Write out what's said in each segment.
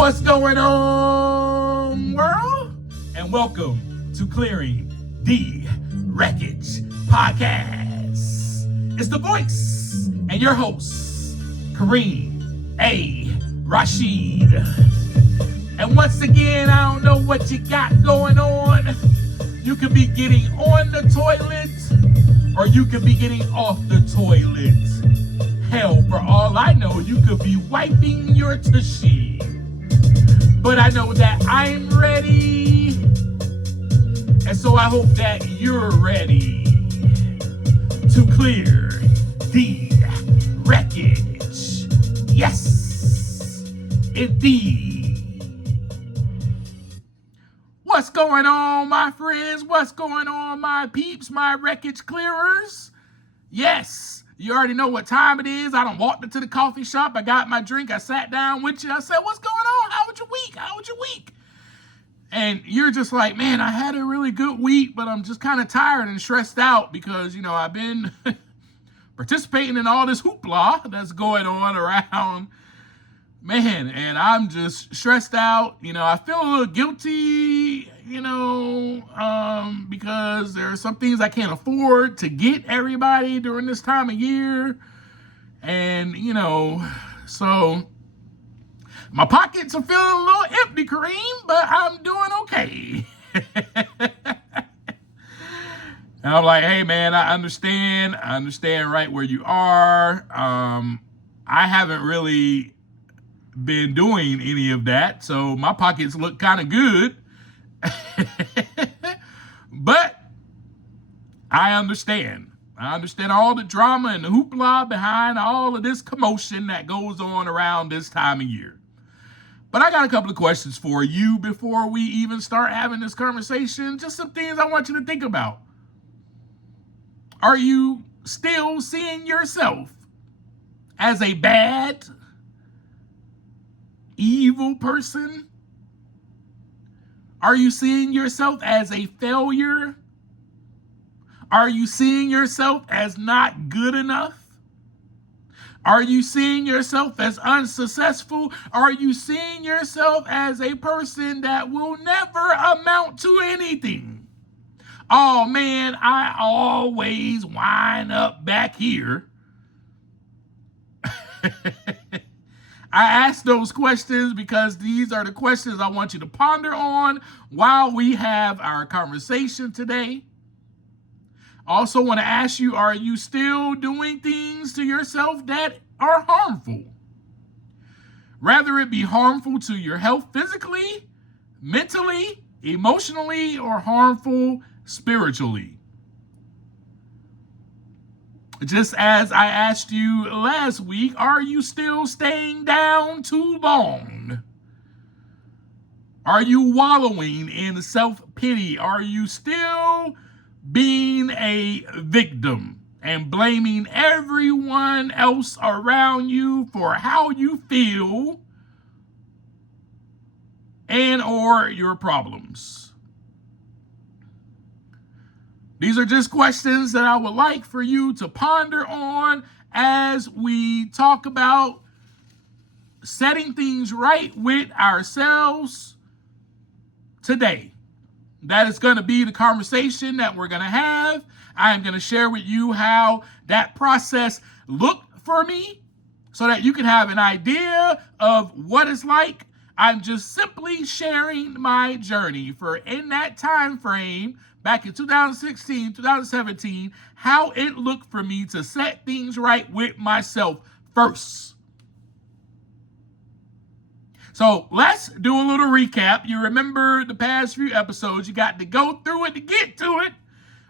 What's going on, world? And welcome to Clearing the Wreckage Podcast. It's the voice and your host, Kareem A. Rashid. And once again, I don't know what you got going on. You could be getting on the toilet, or you could be getting off the toilet. Hell, for all I know, you could be wiping your tushy. But I know that I'm ready, and so I hope that you're ready to clear the wreckage. Yes, indeed. What's going on, my friends? What's going on, my peeps, my wreckage clearers? Yes, you already know what time it is. I done walked into the coffee shop. I got my drink. I sat down with you. I said, what's going on? How was your week? How was your week? And you're just like, man, I had a really good week, but I'm just kind of tired and stressed out because, you know, I've been participating in all this hoopla that's going on around. Man, and I'm just stressed out. You know, I feel a little guilty, because there are some things I can't afford to get everybody during this time of year. And, so my pockets are feeling a little empty, Kareem, but I'm doing okay. And I'm like, hey, man, I understand right where you are. I haven't really been doing any of that, so my pockets look kind of good. But I understand all the drama and the hoopla behind all of this commotion that goes on around this time of year. But I got a couple of questions for you before we even start having this conversation. Just some things I want you to think about. Are you still seeing yourself as a bad, evil person? Are you seeing yourself as a failure? Are you seeing yourself as not good enough? Are you seeing yourself as unsuccessful? Are you seeing yourself as a person that will never amount to anything? Oh man, I always wind up back here. I ask those questions because these are the questions I want you to ponder on while we have our conversation today. I also want to ask you, are you still doing things to yourself that are harmful? Whether it be harmful to your health physically, mentally, emotionally, or harmful spiritually. Just as I asked you last week, are you still staying down too long? Are you wallowing in self-pity? Are you still being a victim and blaming everyone else around you for how you feel and or your problems? These are just questions that I would like for you to ponder on as we talk about setting things right with ourselves today. That is going to be the conversation that we're going to have. I am going to share with you how that process looked for me so that you can have an idea of what it's like. I'm just simply sharing my journey for in that time frame back in 2016, 2017, how it looked for me to set things right with myself first. So let's do a little recap. You remember the past few episodes, you got to go through it to get to it.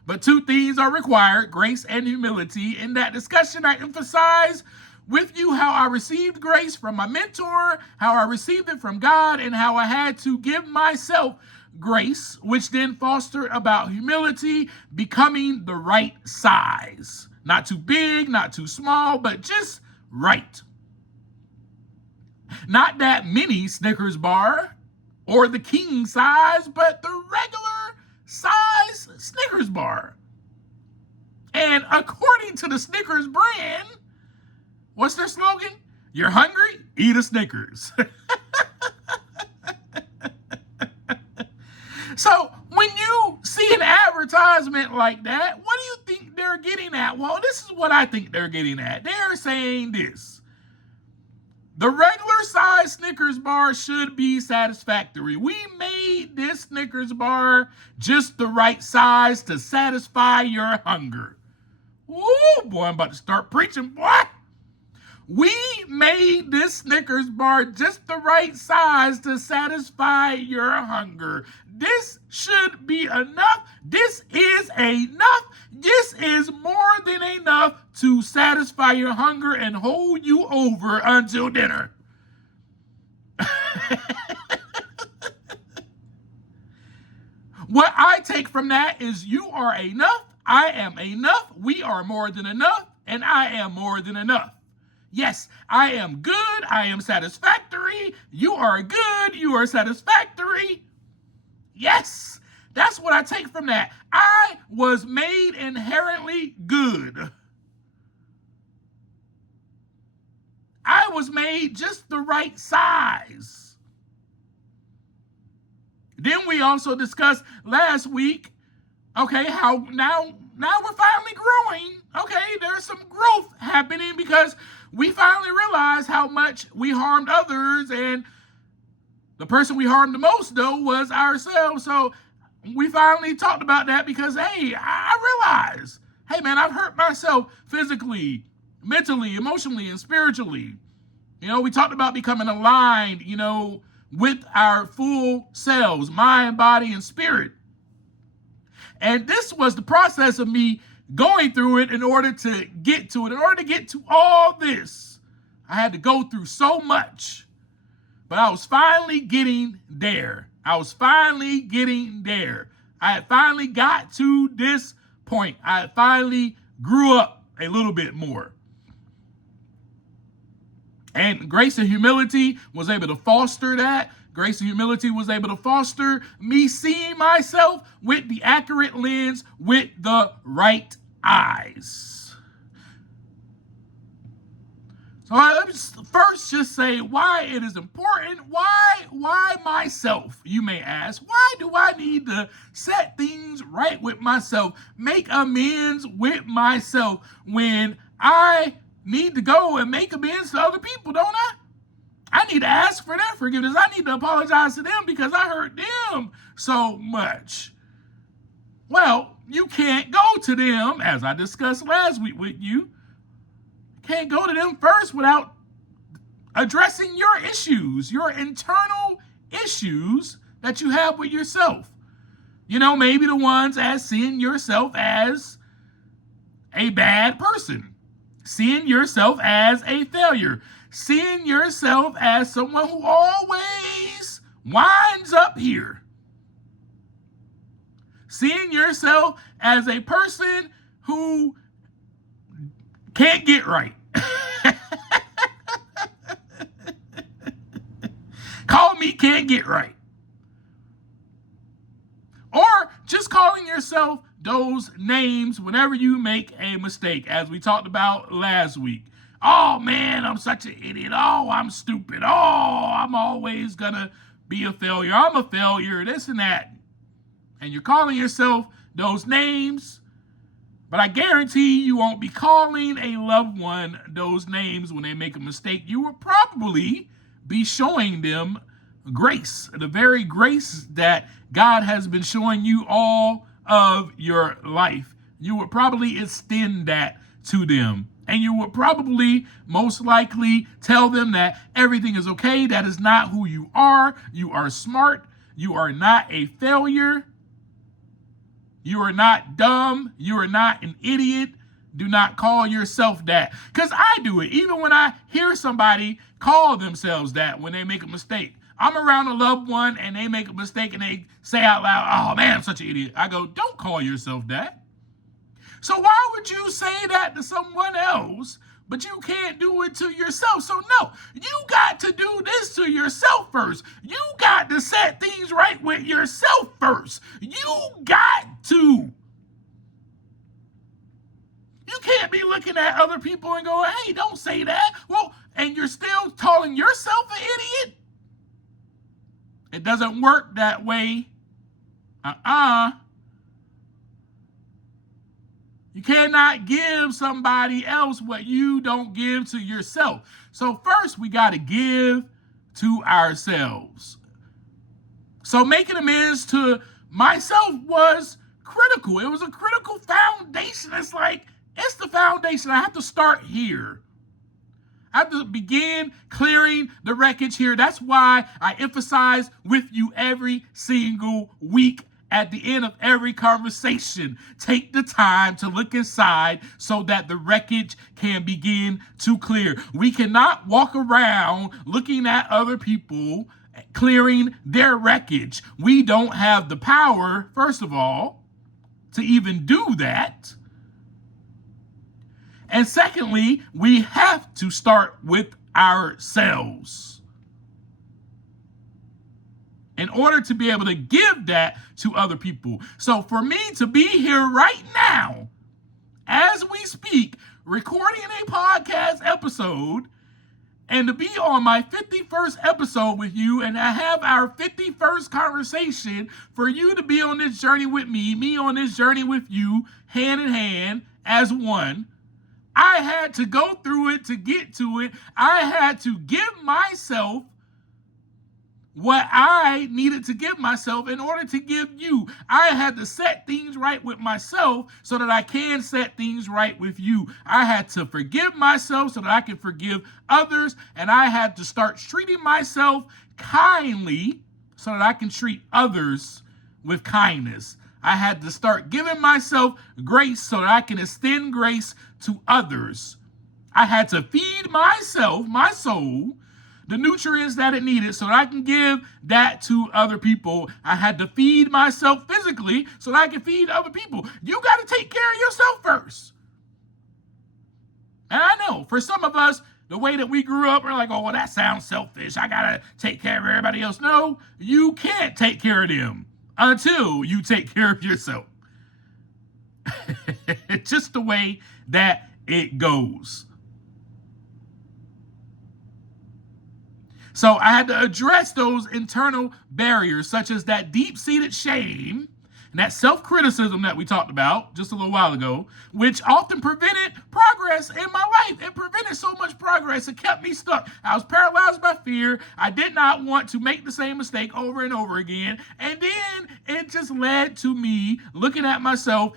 But two things are required, grace and humility. In that discussion, I emphasize with you how I received grace from my mentor, how I received it from God, and how I had to give myself grace, which then fostered about humility, becoming the right size. Not too big, not too small, but just right. Not that mini Snickers bar or the king size, but the regular size Snickers bar. And according to the Snickers brand, what's their slogan? You're hungry? Eat a Snickers. So when you see an advertisement like that, what do you think they're getting at? Well, this is what I think they're getting at. They're saying this: the regular size Snickers bar should be satisfactory. We made this Snickers bar just the right size to satisfy your hunger. Ooh, boy, I'm about to start preaching, boy. We made this Snickers bar just the right size to satisfy your hunger. This should be enough. This is enough. This is more than enough to satisfy your hunger and hold you over until dinner. What I take from that is you are enough, I am enough, we are more than enough, and I am more than enough. Yes, I am good, I am satisfactory, you are good, you are satisfactory. Yes, that's what I take from that. I was made inherently good. I was made just the right size. Then we also discussed last week, okay, how now we're finally growing. Okay, there's some growth happening because we finally realized how much we harmed others, and the person we harmed the most, though, was ourselves. So we finally talked about that because, hey, I realized, hey, man, I've hurt myself physically, mentally, emotionally, and spiritually. You know, we talked about becoming aligned, with our full selves, mind, body, and spirit. And this was the process of me going through it in order to get to it. In order to get to all this, I had to go through so much. But I was finally getting there. I had finally got to this point. I had finally grew up a little bit more. And grace and humility was able to foster that. Grace and humility was able to foster me seeing myself with the accurate lens, with the right eyes. So let me first just say why it is important. Why myself, you may ask? Why do I need to set things right with myself, make amends with myself when I need to go and make amends to other people, don't I? I need to ask for their forgiveness. I need to apologize to them because I hurt them so much. Well, you can't go to them, as I discussed last week with you. Can't go to them first without addressing your issues, your internal issues that you have with yourself. Maybe the ones as seeing yourself as a bad person, seeing yourself as a failure, seeing yourself as someone who always winds up here, seeing yourself as a person who can't get right. Call me can't get right. Or just calling yourself those names whenever you make a mistake, as we talked about last week. Oh, man, I'm such an idiot. Oh, I'm stupid. Oh, I'm always going to be a failure. I'm a failure, this and that. And you're calling yourself those names, but I guarantee you won't be calling a loved one those names when they make a mistake. You will probably be showing them grace, the very grace that God has been showing you all of your life. You would probably extend that to them. And you would probably most likely tell them that everything is okay. That is not who you are. You are smart. You are not a failure. You are not dumb. You are not an idiot. Do not call yourself that. Because I do it. Even when I hear somebody call themselves that when they make a mistake. I'm around a loved one and they make a mistake and they say out loud, oh man, I'm such an idiot. I go, don't call yourself that. So why would you say that to someone else, but you can't do it to yourself? So no, you got to do this to yourself first. You got to set things right with yourself first. You got to. You can't be looking at other people and going, hey, don't say that. Well, and you're still calling yourself an idiot? It doesn't work that way. Uh-uh. You cannot give somebody else what you don't give to yourself. So first, we got to give to ourselves. So making amends to myself was critical. It was a critical foundation. It's the foundation. I have to start here. I have to begin clearing the wreckage here. That's why I emphasize with you every single week at the end of every conversation. Take the time to look inside so that the wreckage can begin to clear. We cannot walk around looking at other people clearing their wreckage. We don't have the power, first of all, to even do that. And secondly, we have to start with ourselves in order to be able to give that to other people. So for me to be here right now, as we speak, recording a podcast episode, and to be on my 51st episode with you, and I have our 51st conversation, for you to be on this journey with me on this journey with you, hand in hand, as one, I had to go through it to get to it. I had to give myself what I needed to give myself in order to give you. I had to set things right with myself so that I can set things right with you. I had to forgive myself so that I can forgive others, and I had to start treating myself kindly so that I can treat others with kindness. I had to start giving myself grace so that I can extend grace to others. I had to feed myself, my soul, the nutrients that it needed so that I can give that to other people. I had to feed myself physically so that I can feed other people. You got to take care of yourself first. And I know for some of us, the way that we grew up, we're like, oh, well, that sounds selfish. I got to take care of everybody else. No, you can't take care of them until you take care of yourself. It's just the way that it goes. So I had to address those internal barriers, such as that deep-seated shame and that self-criticism that we talked about just a little while ago, which often prevented progress in my life. It prevented so much progress. It kept me stuck. I was paralyzed by fear. I did not want to make the same mistake over and over again. And then it just led to me looking at myself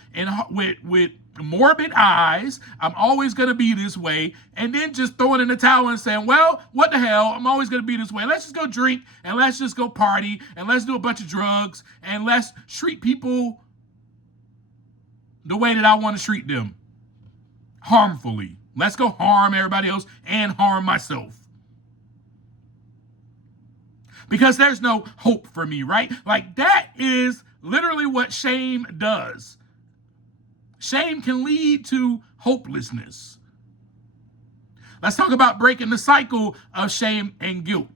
with morbid eyes. I'm always going to be this way. And then just throwing in the towel and saying, well, what the hell? I'm always going to be this way. Let's just go drink and let's just go party and let's do a bunch of drugs and let's treat people the way that I want to treat them, harmfully. Let's go harm everybody else and harm myself. Because there's no hope for me, right? Like, that is literally what shame does. Shame can lead to hopelessness. Let's talk about breaking the cycle of shame and guilt.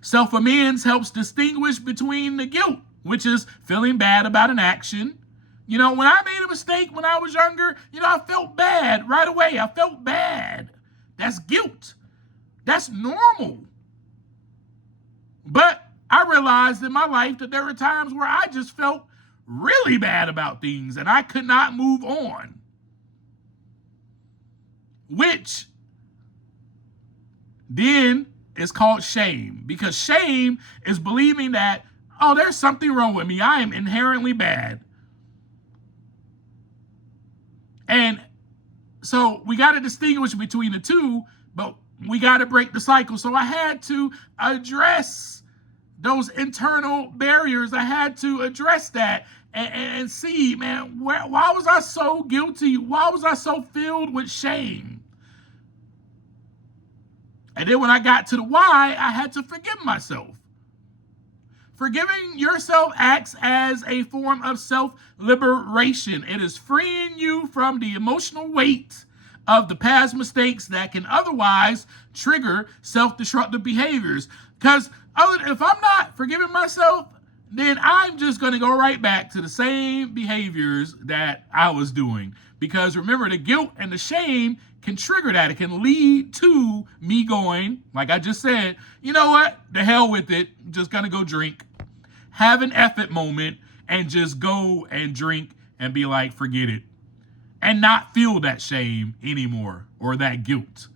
Self-amends helps distinguish between the guilt, which is feeling bad about an action. You know, when I made a mistake when I was younger, I felt bad right away. I felt bad. That's guilt. That's normal. But I realized in my life that there were times where I just felt really bad about things and I could not move on. Which then is called shame, because shame is believing that, oh, there's something wrong with me. I am inherently bad. And so we got to distinguish between the two, but we got to break the cycle. So I had to address those internal barriers. I had to address that and see, man, why was I so guilty? Why was I so filled with shame? And then when I got to the why, I had to forgive myself. Forgiving yourself acts as a form of self-liberation. It is freeing you from the emotional weight of the past mistakes that can otherwise trigger self-destructive behaviors. Because if I'm not forgiving myself, then I'm just going to go right back to the same behaviors that I was doing. Because remember, the guilt and the shame can trigger that. It can lead to me going, like I just said, you know what? The hell with it. I'm just going to go drink. have an effort moment and just go and drink and be like, forget it, and not feel that shame anymore or that guilt.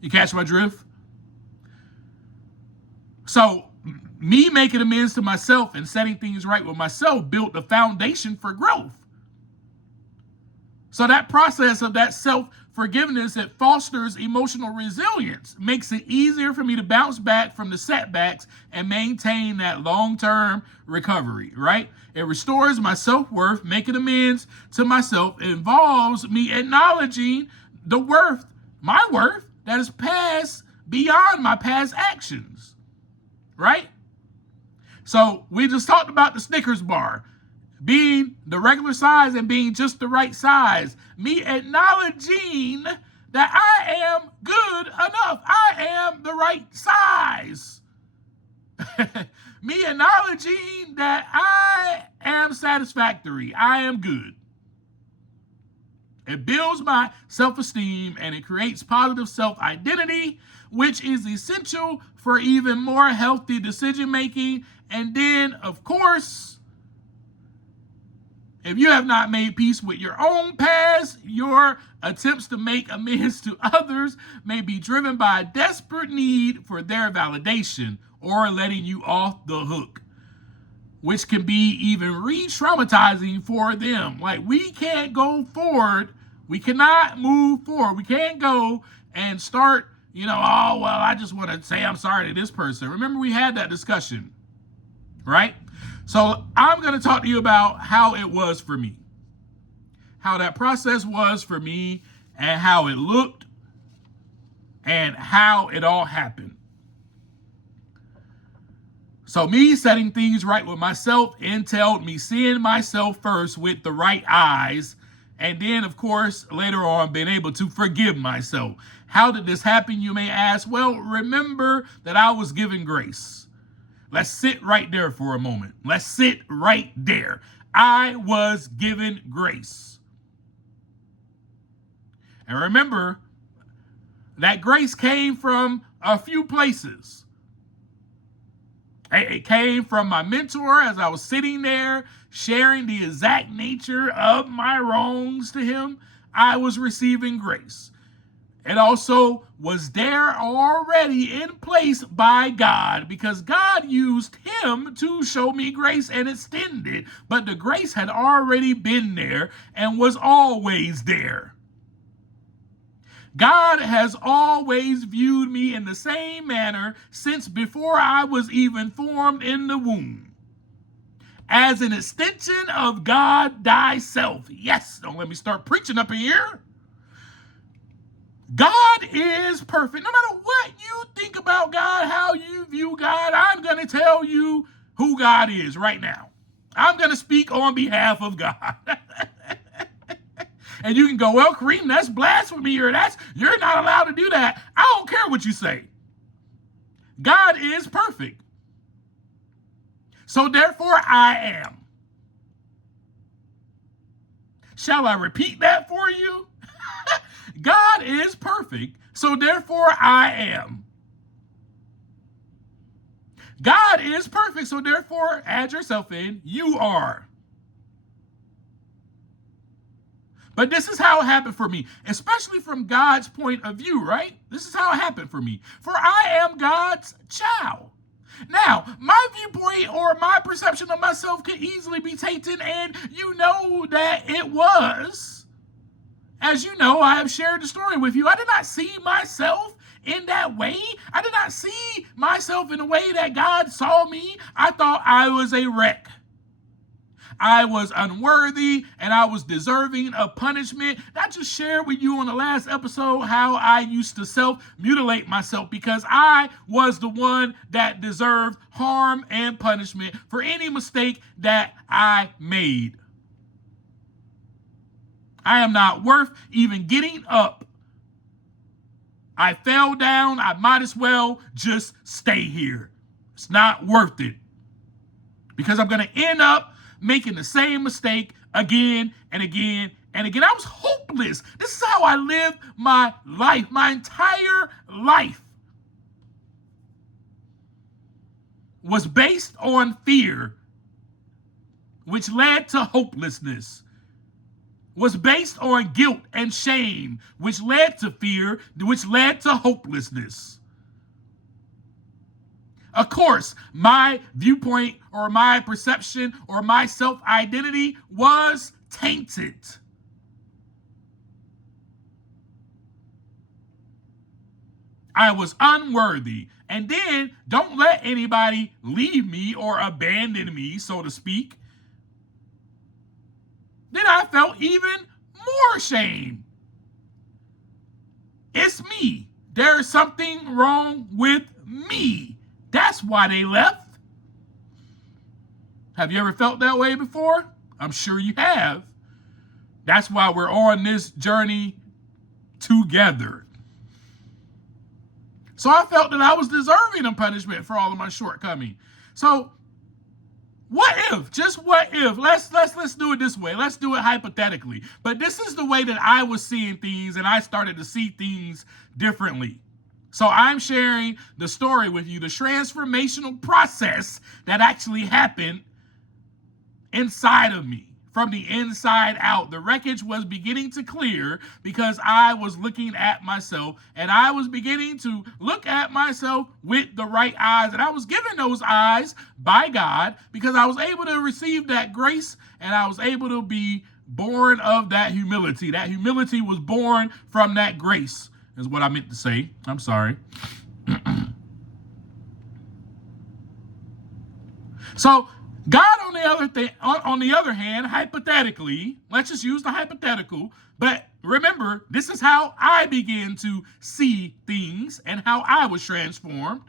You catch my drift? So me making amends to myself and setting things right with myself built the foundation for growth. So that process of that self-forgiveness, it fosters emotional resilience, makes it easier for me to bounce back from the setbacks and maintain that long-term recovery, right? It restores my self-worth. Making amends to myself involves me acknowledging the worth, my worth, that is past beyond my past actions, right? So we just talked about the Snickers bar being the regular size and being just the right size. Me acknowledging that I am good enough. I am the right size. Me acknowledging that I am satisfactory. I am good. It builds my self-esteem and it creates positive self-identity, which is essential for even more healthy decision-making. And then, of course, if you have not made peace with your own past, your attempts to make amends to others may be driven by a desperate need for their validation or letting you off the hook, which can be even re-traumatizing for them. Like, we can't go forward. We cannot move forward. We can't go and start, oh, well, I just want to say I'm sorry to this person. Remember, we had that discussion, right? So I'm going to talk to you about how it was for me, how that process was for me, and how it looked, and how it all happened. So me setting things right with myself entailed me seeing myself first with the right eyes, and then, of course, later on, being able to forgive myself. How did this happen, you may ask? Well, remember that I was given grace. Let's sit right there for a moment. Let's sit right there. I was given grace. And remember, that grace came from a few places. It came from my mentor as I was sitting there sharing the exact nature of my wrongs to him. I was receiving grace. It also was there already in place by God because God used him to show me grace and extend it. But the grace had already been there and was always there. God has always viewed me in the same manner since before I was even formed in the womb, as an extension of God thyself. Yes, don't let me start preaching up in here. God is perfect. No matter what you think about God, how you view God, I'm going to tell you who God is right now. I'm going to speak on behalf of God. And you can go, well, Kareem, that's blasphemy, or you're not allowed to do that. I don't care what you say. God is perfect. So therefore I am. Shall I repeat that for you? God is perfect, so therefore I am. God is perfect, so therefore, add yourself in, you are. But this is how it happened for me, especially from God's point of view, right? This is how it happened for me. For I am God's child. Now, my viewpoint or my perception of myself could easily be tainted, and you know that it was. As you know, I have shared the story with you. I did not see myself in that way. I did not see myself in the way that God saw me. I thought I was a wreck. I was unworthy and I was deserving of punishment. I just shared with you on the last episode how I used to self-mutilate myself because I was the one that deserved harm and punishment for any mistake that I made. I am not worth even getting up. I fell down. I might as well just stay here. It's not worth it. Because I'm going to end up making the same mistake again and again and again. I was hopeless. This is how I lived my life, my entire life was based on fear which led to hopelessness, was based on guilt and shame, which led to fear, which led to hopelessness. Of course, my viewpoint or my perception or my self-identity was tainted. I was unworthy. And then don't let anybody leave me or abandon me, so to speak. Then I felt even more shame. It's me. There's something wrong with me. That's why they left. Have you ever felt that way before? I'm sure you have. That's why we're on this journey together. So I felt that I was deserving of punishment for all of my shortcomings. So what if, just what if, let's do it this way. Let's do it hypothetically. But this is the way that I was seeing things, and I started to see things differently. So I'm sharing the story with you, the transformational process that actually happened inside of me. From the inside out, the wreckage was beginning to clear because I was looking at myself, and I was beginning to look at myself with the right eyes. And I was given those eyes by God because I was able to receive that grace, and I was able to be born of that humility. That humility was born from that grace, is what I meant to say. I'm sorry. So God, on the other hand, hypothetically, let's just use the hypothetical, but remember, this is how I began to see things and how I was transformed.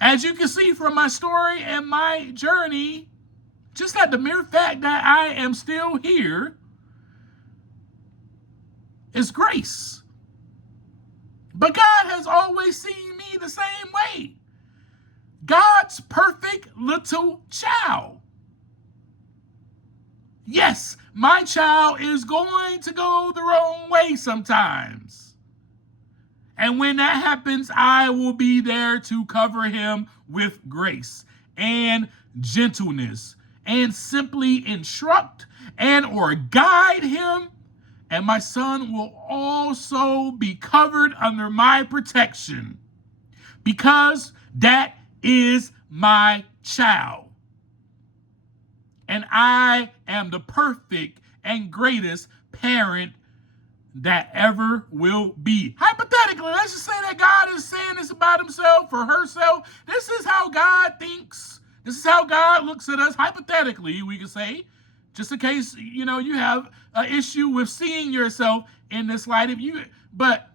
As you can see from my story and my journey, just at the mere fact that I am still here is grace. But God has always seen me the same way. God's perfect little child. Yes, my child is going to go the wrong way sometimes. And when that happens, I will be there to cover him with grace and gentleness and simply instruct and or guide him. And my son will also be covered under my protection because that is my child. And I am the perfect and greatest parent that ever will be. Hypothetically, let's just say that God is saying this about himself or herself. This is how God thinks. This is how God looks at us. Hypothetically, we could say, just in case, you have an issue with seeing yourself in this light. But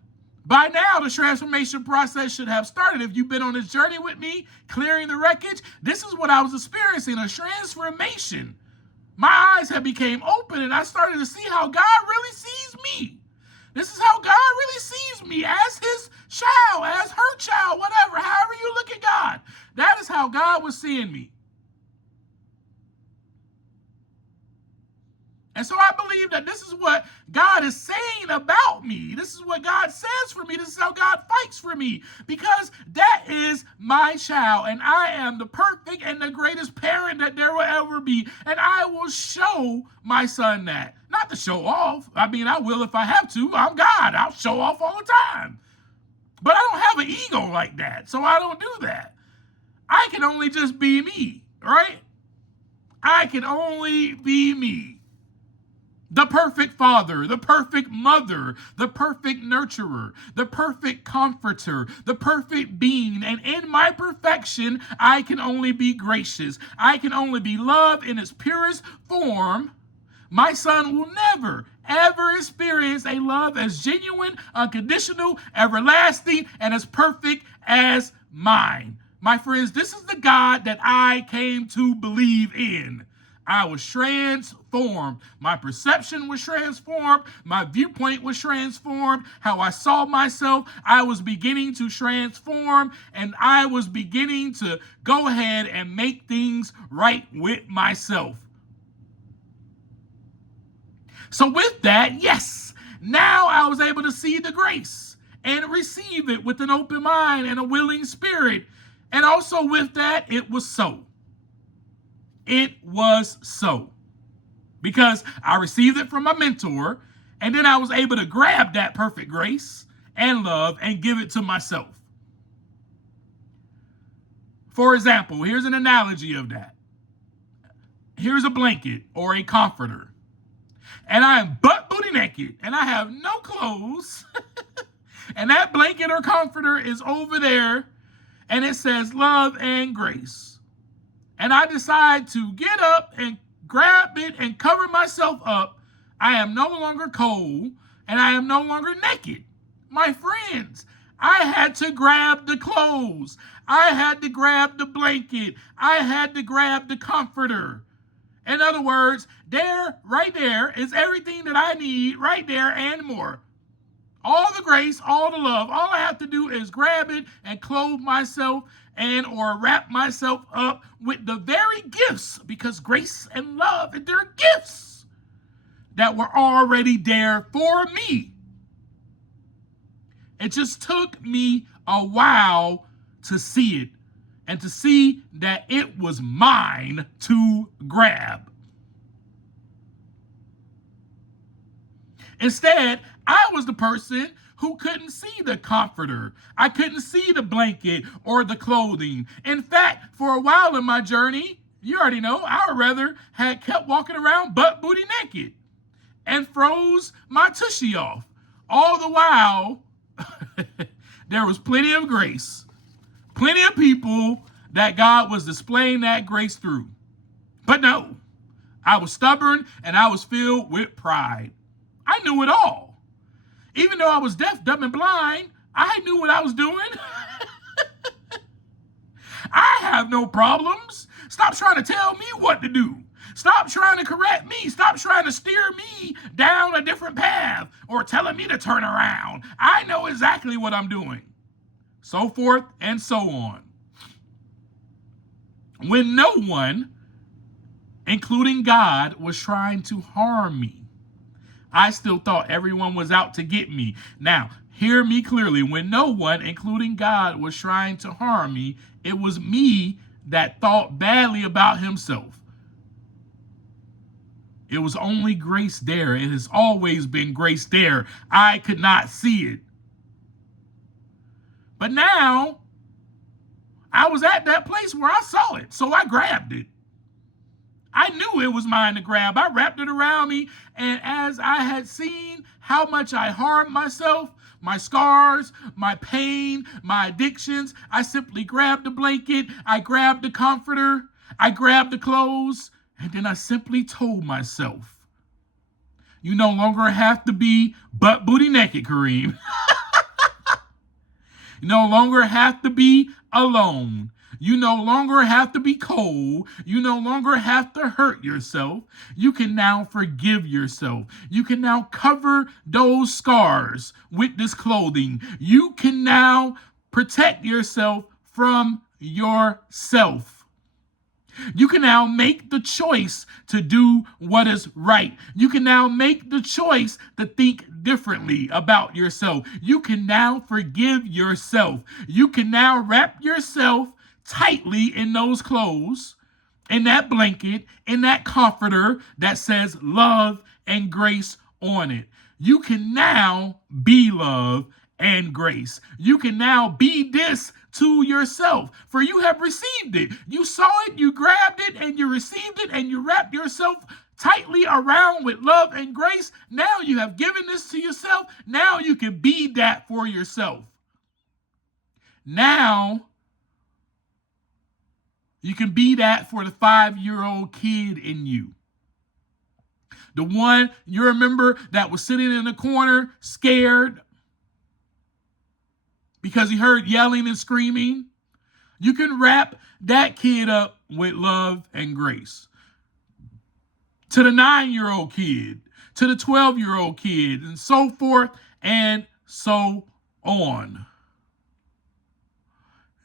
by now, the transformation process should have started. If you've been on this journey with me, clearing the wreckage, this is what I was experiencing, a transformation. My eyes have became open, and I started to see how God really sees me. This is how God really sees me, as his child, as her child, whatever, however you look at God. That is how God was seeing me. And so I believe that this is what God is saying about me. This is what God says for me. This is how God fights for me. Because that is my child. And I am the perfect and the greatest parent that there will ever be. And I will show my son that. Not to show off. I mean, I will if I have to. I'm God. I'll show off all the time. But I don't have an ego like that. So I don't do that. I can only just be me. Right? I can only be me. The perfect father, the perfect mother, the perfect nurturer, the perfect comforter, the perfect being. And in my perfection, I can only be gracious. I can only be love in its purest form. My son will never, ever experience a love as genuine, unconditional, everlasting, and as perfect as mine. My friends, this is the God that I came to believe in. I was transformed. My perception was transformed. My viewpoint was transformed. How I saw myself, I was beginning to transform, and I was beginning to go ahead and make things right with myself. So with that, yes, now I was able to see the grace and receive it with an open mind and a willing spirit. And also with that, it was so. It was so. Because I received it from my mentor, and then I was able to grab that perfect grace and love and give it to myself. For example, here's an analogy of that. Here's a blanket or a comforter, and I am butt booty naked, and I have no clothes, and that blanket or comforter is over there, and it says love and grace. And I decide to get up and grab it and cover myself up. I am no longer cold, and I am no longer naked. My friends, I had to grab the clothes. I had to grab the blanket. I had to grab the comforter. In other words, right there is everything that I need right there and more. All the grace, all the love. All I have to do is grab it and clothe myself and or wrap myself up with the very gifts, because grace and love, they're gifts that were already there for me. It just took me a while to see it and to see that it was mine to grab. Instead, I was the person who couldn't see the comforter. I couldn't see the blanket or the clothing. In fact, for a while in my journey, you already know, I rather had kept walking around butt booty naked and froze my tushy off. All the while, there was plenty of grace, plenty of people that God was displaying that grace through. But no, I was stubborn and I was filled with pride. I knew it all. Even though I was deaf, dumb, and blind, I knew what I was doing. I have no problems. Stop trying to tell me what to do. Stop trying to correct me. Stop trying to steer me down a different path or telling me to turn around. I know exactly what I'm doing. So forth and so on. When no one, including God, was trying to harm me, I still thought everyone was out to get me. Now, hear me clearly. When no one, including God, was trying to harm me, it was me that thought badly about himself. It was only grace there. It has always been grace there. I could not see it. But now, I was at that place where I saw it, so I grabbed it. I knew it was mine to grab. I wrapped it around me, and as I had seen how much I harmed myself, my scars, my pain, my addictions, I simply grabbed the blanket, I grabbed the comforter, I grabbed the clothes, and then I simply told myself, you no longer have to be butt booty naked, Kareem. You no longer have to be alone. You no longer have to be cold. You no longer have to hurt yourself. You can now forgive yourself. You can now cover those scars with this clothing. You can now protect yourself from yourself. You can now make the choice to do what is right. You can now make the choice to think differently about yourself. You can now forgive yourself. You can now wrap yourself tightly in those clothes, in that blanket, in that comforter that says love and grace on it. You can now be love and grace. You can now be this to yourself, for you have received it. You saw it, you grabbed it, and you received it, and you wrapped yourself tightly around with love and grace. Now you have given this to yourself. Now you can be that for yourself. Now you can be that for the 5-year-old kid in you. The one you remember that was sitting in the corner, scared because he heard yelling and screaming. You can wrap that kid up with love and grace. To the 9-year-old kid, to the 12-year-old kid, and so forth and so on.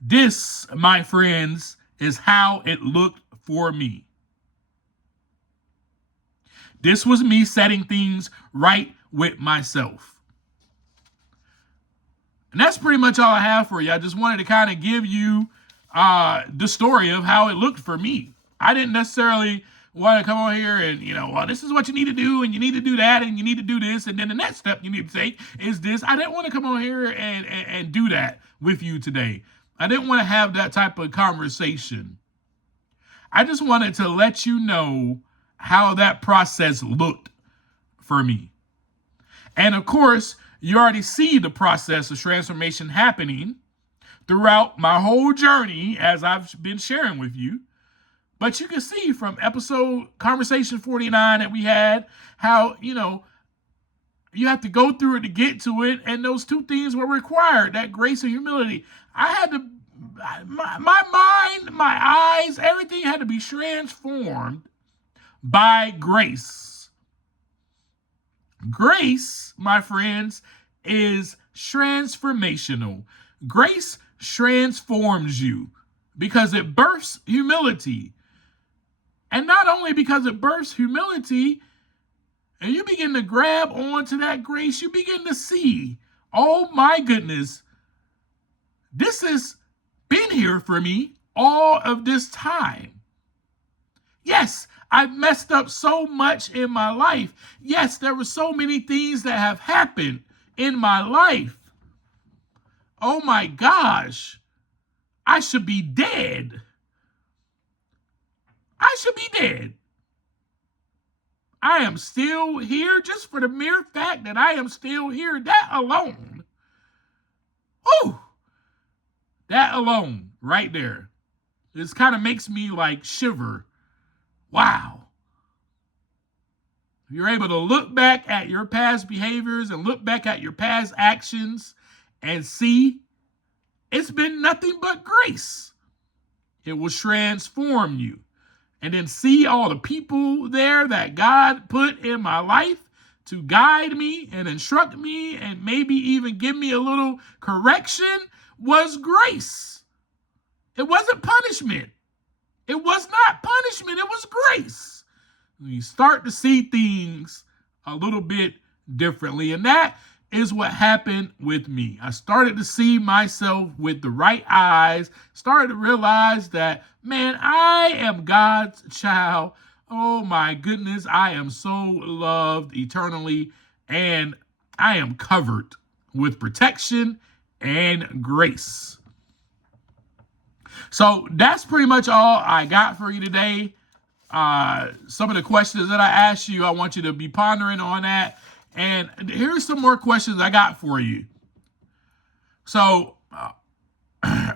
This, my friends, is how it looked for me. This was me setting things right with myself. And that's pretty much all I have for you. I just wanted to kind of give you the story of how it looked for me. I didn't necessarily want to come on here and, well, this is what you need to do, and you need to do that, and you need to do this, and then the next step you need to take is this. I didn't want to come on here and do that with you today. I didn't want to have that type of conversation. I just wanted to let you know how that process looked for me. And of course, you already see the process of transformation happening throughout my whole journey as I've been sharing with you. But you can see from episode conversation 49 that we had how, you have to go through it to get to it. And those two things were required, that grace and humility. I had to, my mind, my eyes, everything had to be transformed by grace. Grace, my friends, is transformational. Grace transforms you because it births humility. And not only because it births humility, and you begin to grab onto that grace, you begin to see, oh my goodness, this has been here for me all of this time. Yes, I've messed up so much in my life. Yes, there were so many things that have happened in my life. Oh my gosh, I should be dead. I should be dead. I am still here just for the mere fact that I am still here. That alone. Whew. That alone right there. This kind of makes me like shiver. Wow. You're able to look back at your past behaviors and look back at your past actions and see it's been nothing but grace. It will transform you. And then see all the people there that God put in my life to guide me and instruct me and maybe even give me a little correction was grace. It wasn't punishment. It was not punishment. It was grace. You start to see things a little bit differently. And that is what happened with me. I started to see myself with the right eyes, started to realize that, man, I am God's child. Oh my goodness, I am so loved eternally, and I am covered with protection and grace. So that's pretty much all I got for you today. Some of the questions that I asked you, I want you to be pondering on that. And here's some more questions I got for you. So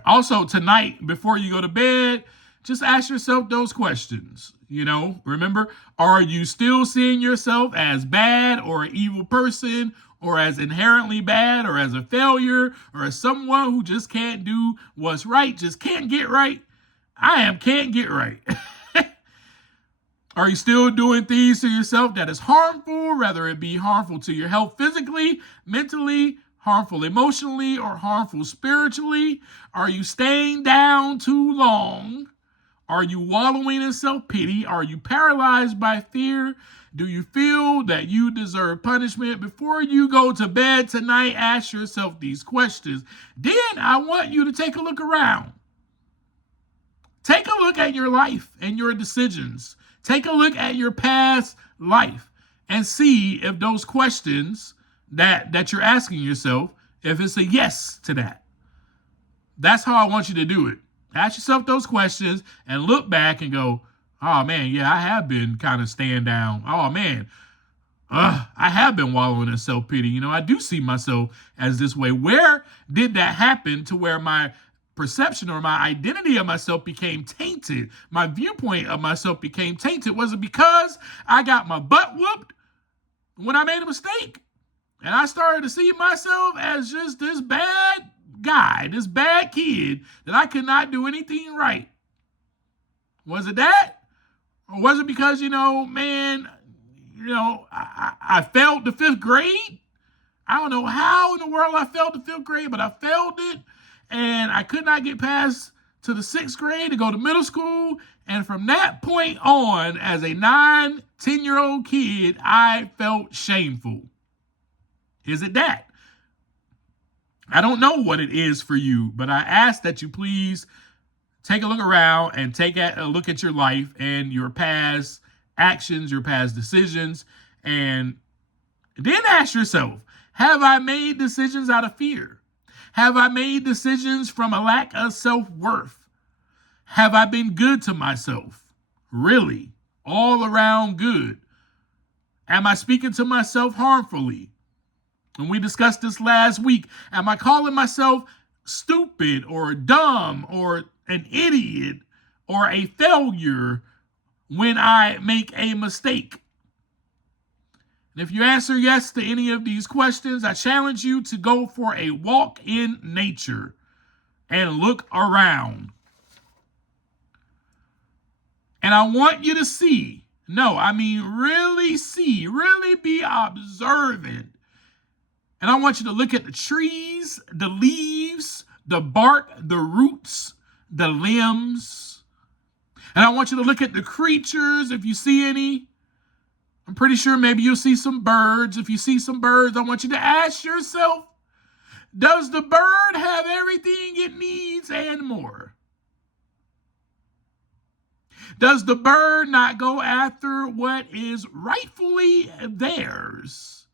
also tonight, before you go to bed, just ask yourself those questions. Remember, are you still seeing yourself as bad or an evil person, or as inherently bad, or as a failure, or as someone who just can't do what's right, just can't get right? Can't get right. Are you still doing things to yourself that is harmful, whether it be harmful to your health physically, mentally, harmful emotionally, or harmful spiritually? Are you staying down too long? Are you wallowing in self-pity? Are you paralyzed by fear? Do you feel that you deserve punishment? Before you go to bed tonight, ask yourself these questions. Then I want you to take a look around. Take a look at your life and your decisions. Take a look at your past life and see if those questions that you're asking yourself, if it's a yes to that. That's how I want you to do it. Ask yourself those questions and look back and go, oh man, yeah, I have been kind of staying down. Oh man, I have been wallowing in self-pity. I do see myself as this way. Where did that happen to where my perception or my identity of myself became tainted? My viewpoint of myself became tainted. Was it because I got my butt whooped when I made a mistake? And I started to see myself as just this bad guy, this bad kid that I could not do anything right. Was it that? Or was it because, I failed the fifth grade? I don't know how in the world I failed the fifth grade, but I failed it. And I could not get past to the sixth grade to go to middle school. And from that point on, as a 9, 10-year-old kid, I felt shameful. Is it that? I don't know what it is for you, but I ask that you please take a look around and take a look at your life and your past actions, your past decisions, and then ask yourself, have I made decisions out of fear? Have I made decisions from a lack of self-worth? Have I been good to myself? Really? All around good? Am I speaking to myself harmfully? And we discussed this last week. Am I calling myself stupid or dumb or an idiot or a failure when I make a mistake? And if you answer yes to any of these questions, I challenge you to go for a walk in nature and look around. And I want you to see, really be observant. And I want you to look at the trees, the leaves, the bark, the roots, the limbs. And I want you to look at the creatures if you see any. I'm pretty sure maybe you'll see some birds. If you see some birds, I want you to ask yourself, does the bird have everything it needs and more? Does the bird not go after what is rightfully theirs?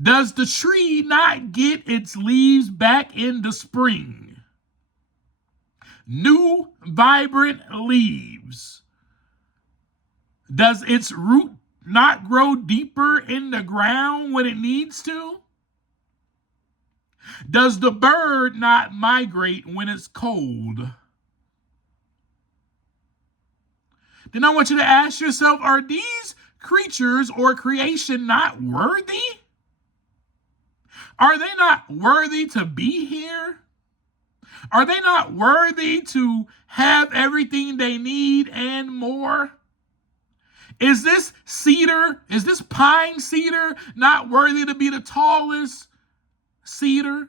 Does the tree not get its leaves back in the spring? New, vibrant leaves. Does its root not grow deeper in the ground when it needs to? Does the bird not migrate when it's cold? Then I want you to ask yourself, are these creatures or creation not worthy? Are they not worthy to be here? Are they not worthy to have everything they need and more? Is this pine cedar not worthy to be the tallest cedar?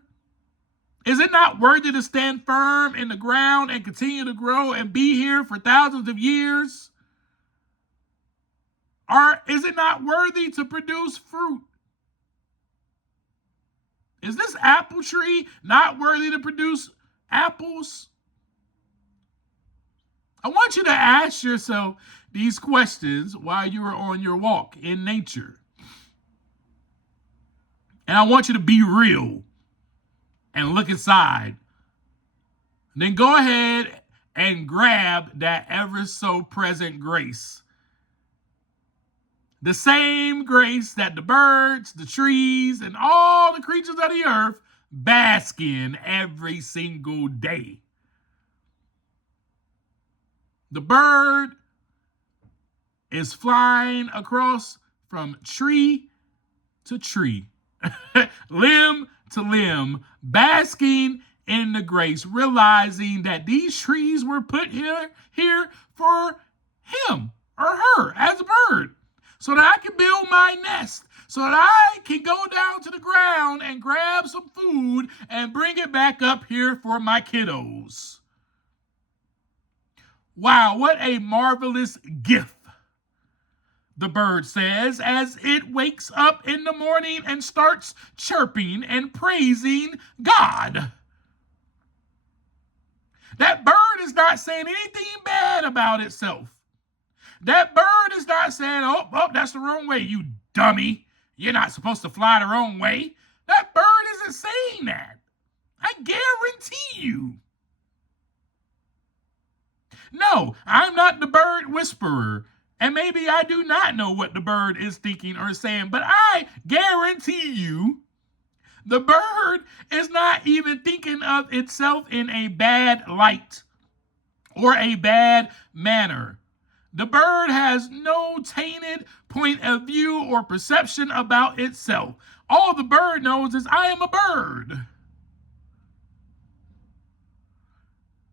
Is it not worthy to stand firm in the ground and continue to grow and be here for thousands of years? Or is it not worthy to produce fruit? Is this apple tree not worthy to produce apples? I want you to ask yourself these questions while you are on your walk in nature. And I want you to be real and look inside. Then go ahead and grab that ever so present grace. The same grace that the birds, the trees, and all the creatures of the earth bask in every single day. The bird is flying across from tree to tree, limb to limb, basking in the grace, realizing that these trees were put here for him or her as a bird, so that I can build my nest, so that I can go down to the ground and grab some food and bring it back up here for my kiddos. Wow, what a marvelous gift, the bird says, as it wakes up in the morning and starts chirping and praising God. That bird is not saying anything bad about itself. That bird is not saying, oh, that's the wrong way, you dummy. You're not supposed to fly the wrong way. That bird isn't saying that. I guarantee you. No, I'm not the bird whisperer. And maybe I do not know what the bird is thinking or saying, but I guarantee you the bird is not even thinking of itself in a bad light or a bad manner. The bird has no tainted point of view or perception about itself. All the bird knows is, I am a bird.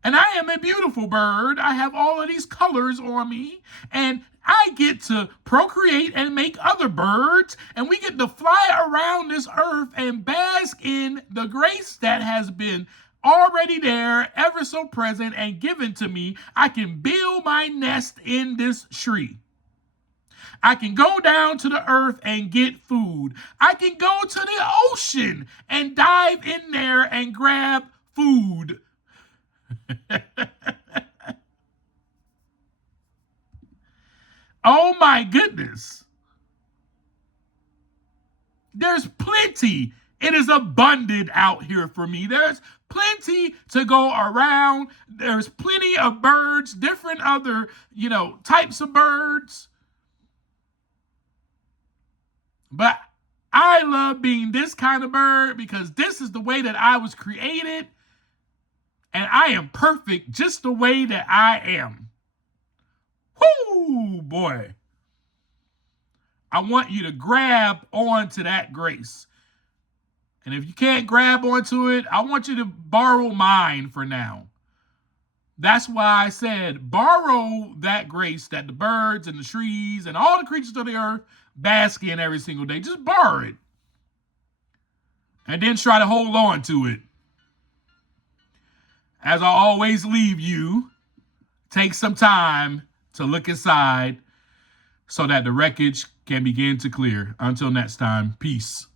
And I am a beautiful bird. I have all of these colors on me. And I get to procreate and make other birds. And we get to fly around this earth and bask in the grace that has been already there, ever so present and given to me. I can build my nest in this tree. I can go down to the earth and get food. I can go to the ocean and dive in there and grab food. Oh my goodness. There's plenty. It is abundant out here for me. There's plenty to go around. There's plenty of birds, different other, types of birds. But I love being this kind of bird because this is the way that I was created. And I am perfect just the way that I am. Whoo, boy. I want you to grab onto that grace. And if you can't grab onto it, I want you to borrow mine for now. That's why I said borrow that grace that the birds and the trees and all the creatures of the earth bask in every single day. Just borrow it. And then try to hold on to it. As I always leave you, take some time to look inside so that the wreckage can begin to clear. Until next time, peace.